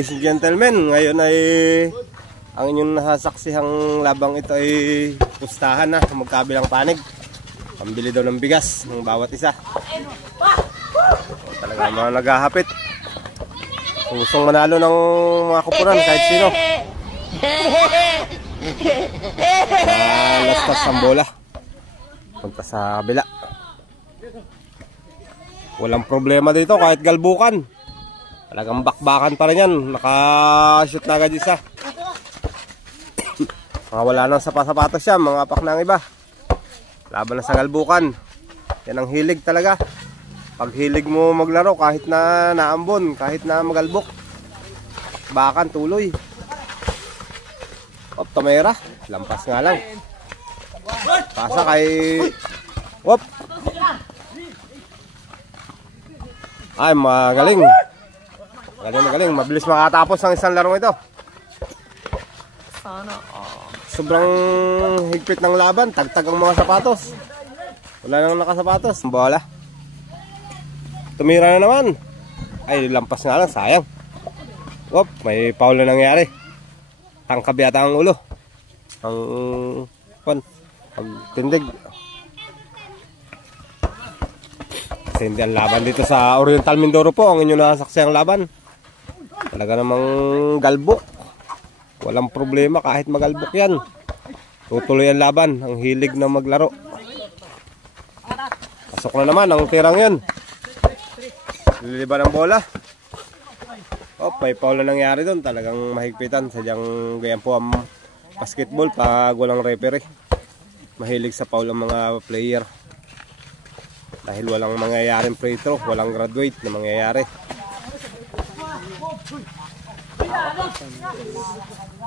Ladies and gentlemen, ngayon ay ang inyong nasasaksihang labang ito ay pustahan na magkabilang panig. Pambili daw ng bigas ng bawat isa. Talaga mga naghahapit. Pusong manalo ng mga kupunan kahit sino. Lastas ang bola. Punta sa kabila. Walang problema dito kahit galbukan. Talagang bakbakan pa rin yan. Naka-shoot na agad isa. Mga wala nang sapatos siya. Mga apak na ang iba. Laban na sa galbukan. Yan ang hilig talaga. Pag hilig mo maglaro kahit na naambon, kahit na magalbok, bakan tuloy. Op, Tomera. Lampas nga lang. Pasa kay... Op. Ay, magaling. Magaling. Mabilis makatapos ang isang larong ito. Sobrang higpit ng laban. Tagtag ang mga sapatos. Wala nang nakasapatos. Bola. Tumira na naman. Ay, lampas nga lang. Sayang. Wop, may foul na nangyari. Tangkab yata ang ulo. Ang tindig. Kasi hindi ang laban dito sa Oriental Mindoro po. Ang inyong nasasaksiyang laban. Talaga namang galbok. Walang problema kahit magalbok yan. Tutuloy ang laban. Ang hilig na maglaro. Pasok na naman ang tirang yan. Liliban ang bola. Oh, may foul na nangyari doon. Talagang mahigpitan. Sadyang ganyan po ang basketball pag walang referee. Mahilig sa foul ang mga player. Dahil walang mangyayaring free throw. Walang graduate na mangyayari.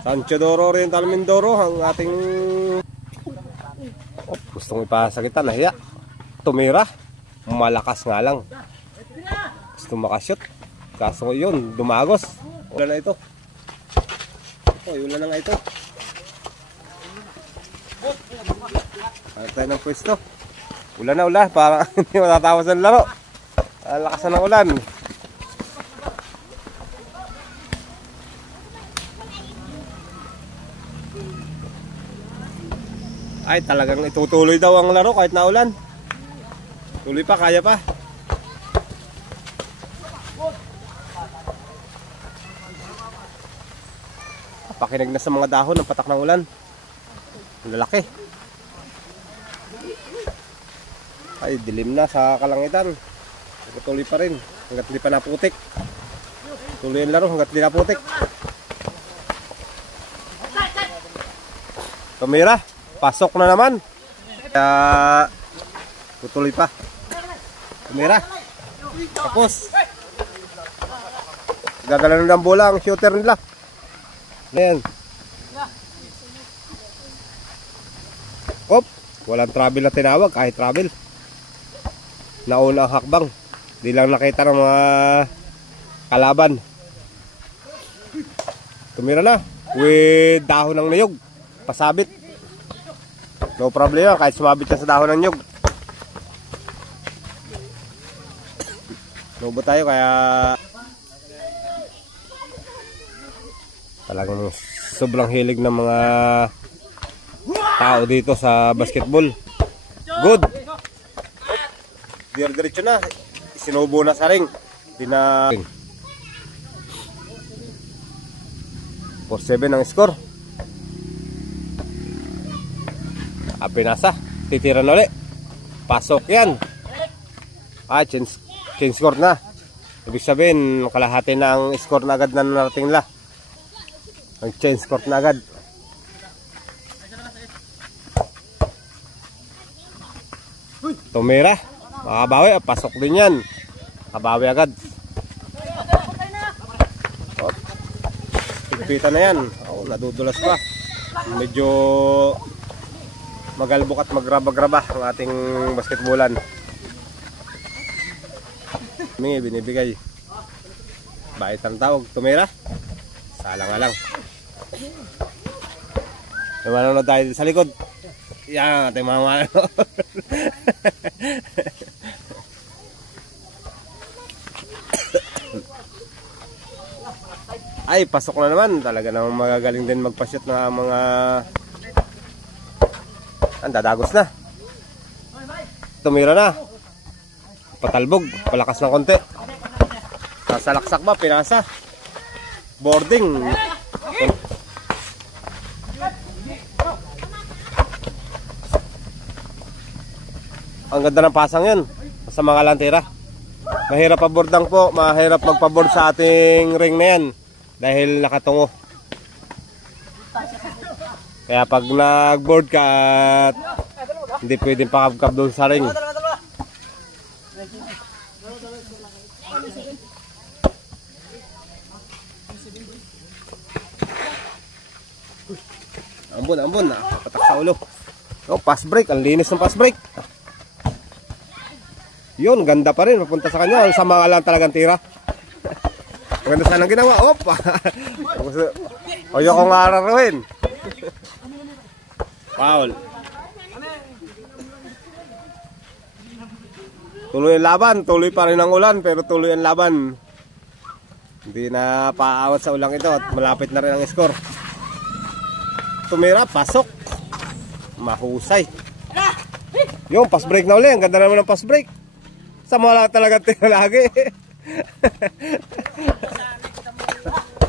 Sancho Doro, Oriental Mindoro ang ating gustong ipasa kita, nahiya. Tumira, malakas nga lang, gusto makashoot, kaso yun, dumagos. Ulan na ito. Ulan na nga ito. Hanap tayo ng pwesto. Ulan na ulan, parang hindi matatapos ang laro. Lakas na ng ulan. Ay, talagang itutuloy daw ang laro kahit naulan. Tuloy pa, kaya pa. Pakinig na sa mga dahon ng patak ng ulan. Lalaki. Ay, dilim na sa kalangitan. Tuloy pa rin hanggat di pa naputik. Tuloy ang laro hanggat di naputik. Tumira. Pasok na naman. Tutuloy pa. Tumira. Tapos. Gagalan ng bola ang shooter nila. Ayan. Op. Walang travel na tinawag. Kahit travel. Nauna ang hakbang. Di lang nakita ng mga kalaban. Tumira na. With dahon ng niyog. Pasabit. No problema kahit sumabit ka sa dahon ng nyug. Lobo tayo kaya talagang sobrang hilig ng mga tao dito sa basketball. Good. Diretso na. Sinubo na sa ring. 4-7 ang score. Pinasa, titira na ulit. Pasok yan. Change score na. Ibig sabihin, kalahati na ang score na agad na narating nila. Ang change score na agad. Tumira. Makabawi, pasok din yan. Makabawi agad. Tigpitan na yan. Nadudulas pa. Medyo magalbok at magraba-graba ang ating basketballan. Binibigay. Bait ang tawag. Tumira. Sala nga lang. Manonood tayo sa likod. Yan, ating mga manonood. Ay, pasok na naman. Talaga namang magagaling din magpa-shoot ng mga... dadagos na. Tumira na. Patalbog. Palakas ng konti. Sasalaksak ba? Pinasa. Boarding. Ang ganda ng pasang yun. Sa mga lantira. Mahirap pabordang po. Mahirap magpaboard sa ating ring na yan. Dahil nakatungo. Kaya pag nag-board ka at hindi pwedeng pakabkab doon sa ring. Ambon. Patak sa ulo. Oh, pass break. Ang linis ng pass break. Yun, ganda pa rin. Mapunta sa kanya. Sa mga lang talagang tira. Maganda sanang ginawa. Opa! Ayaw kong araruhin. Foul. Tuloy ang laban. Tuloy pa rin ang ulan. Pero tuloy ang laban. Hindi na paawat sa ulang ito. At malapit na rin ang score. Tumira. Pasok. Mahusay. Yung pass break na uli. Ang ganda naman ng pass break. Sa mga lang talagang tira lagi.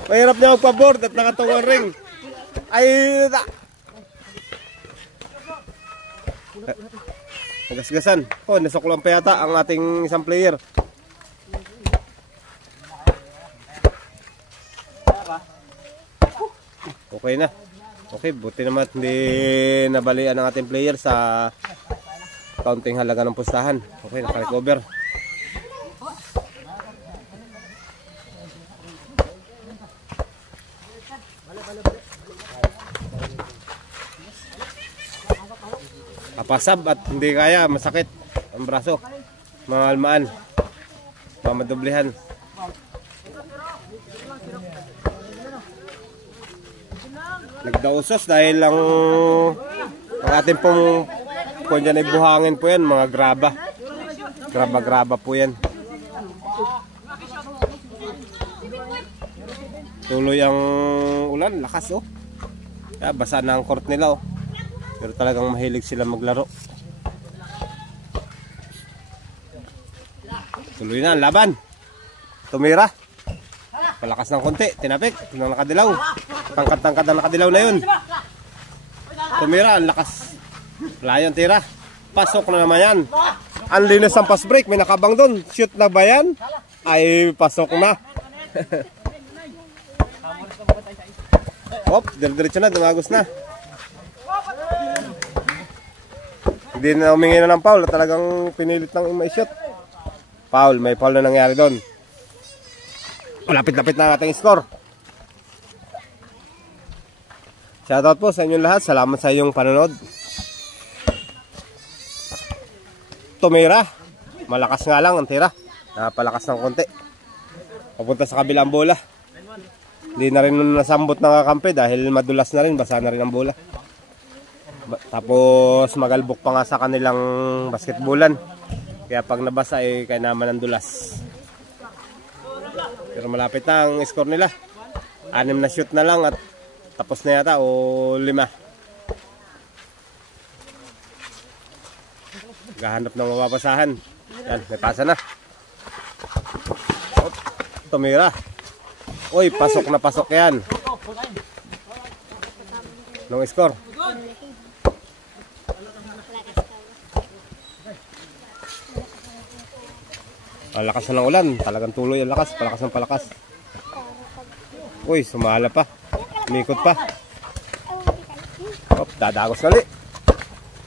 Mahirap niya magpa-board at nakatungong ring. Ay, nagasgasan. Oh, nasuklan pa yata ang ating isang player. Okay na. Okay, buti naman hindi nabalian ang ating player sa kaunting halaga ng pustahan. Okay, naka-recover. Kapasab at hindi kaya, masakit ang braso, mamalmaan, mamadublehan. Nagdausos dahil ang ating pong kung dyan ay buhangin po yan, mga graba po yan. Tuloy ang ulan, lakas oh. Kaya basa na ang court nila oh. Pero talagang mahilig sila maglaro. Tuloy na ang laban. Tumira. Palakas ng konti, tinapik, ng nakadilaw. Tangkad-tangkad ang nakadilaw na yun. Tumira, ang lakas. Layon tira. Pasok na naman yan. Ang linis ang pass break, may nakabang doon. Shoot na ba yan? Ay, pasok na. Hop, diretso na, dumagos na. Hindi na humingi na ng foul, talagang pinilit ng ma-shoot. Foul, may foul na nangyari doon. Lapit-lapit na ating score. Shoutout po sa inyong lahat, salamat sa iyong panonood. Tumira, malakas nga lang ang tira. Napalakas ng konti. Papunta sa kabilang bola. Hindi na rin nasambot ng kakampi dahil madulas na rin, basa na rin ang bola. Tapos magalbok pa nga sa kanilang basketballan. Kaya pag nabasa ay kaya naman ang dulas. Pero malapit na ang score nila. 6 na shoot na lang at tapos na yata o 5. Gahanap ng mababasahan. Yan, may pasa na. Tumira. Uy, pasok na pasok yan. Nung score. Ang lakas na ng ulan. Talagang tuloy ang lakas. Palakas ng palakas. Uy, sumala pa. Umikot pa. Hop, dadagos na ulit.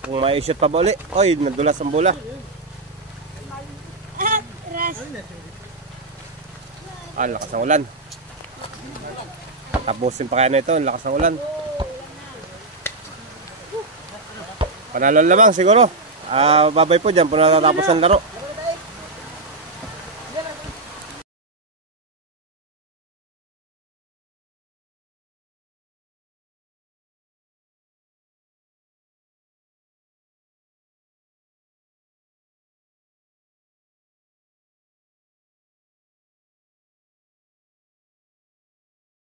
Kung may shoot pa ba ulit. Uy, nadulas ang bola. Ang lakas ng ulan. Tapusin pa kaya na ito. Ang lakas ng ulan. Panalo lamang siguro. Babay po dyan po natatapos ang laro.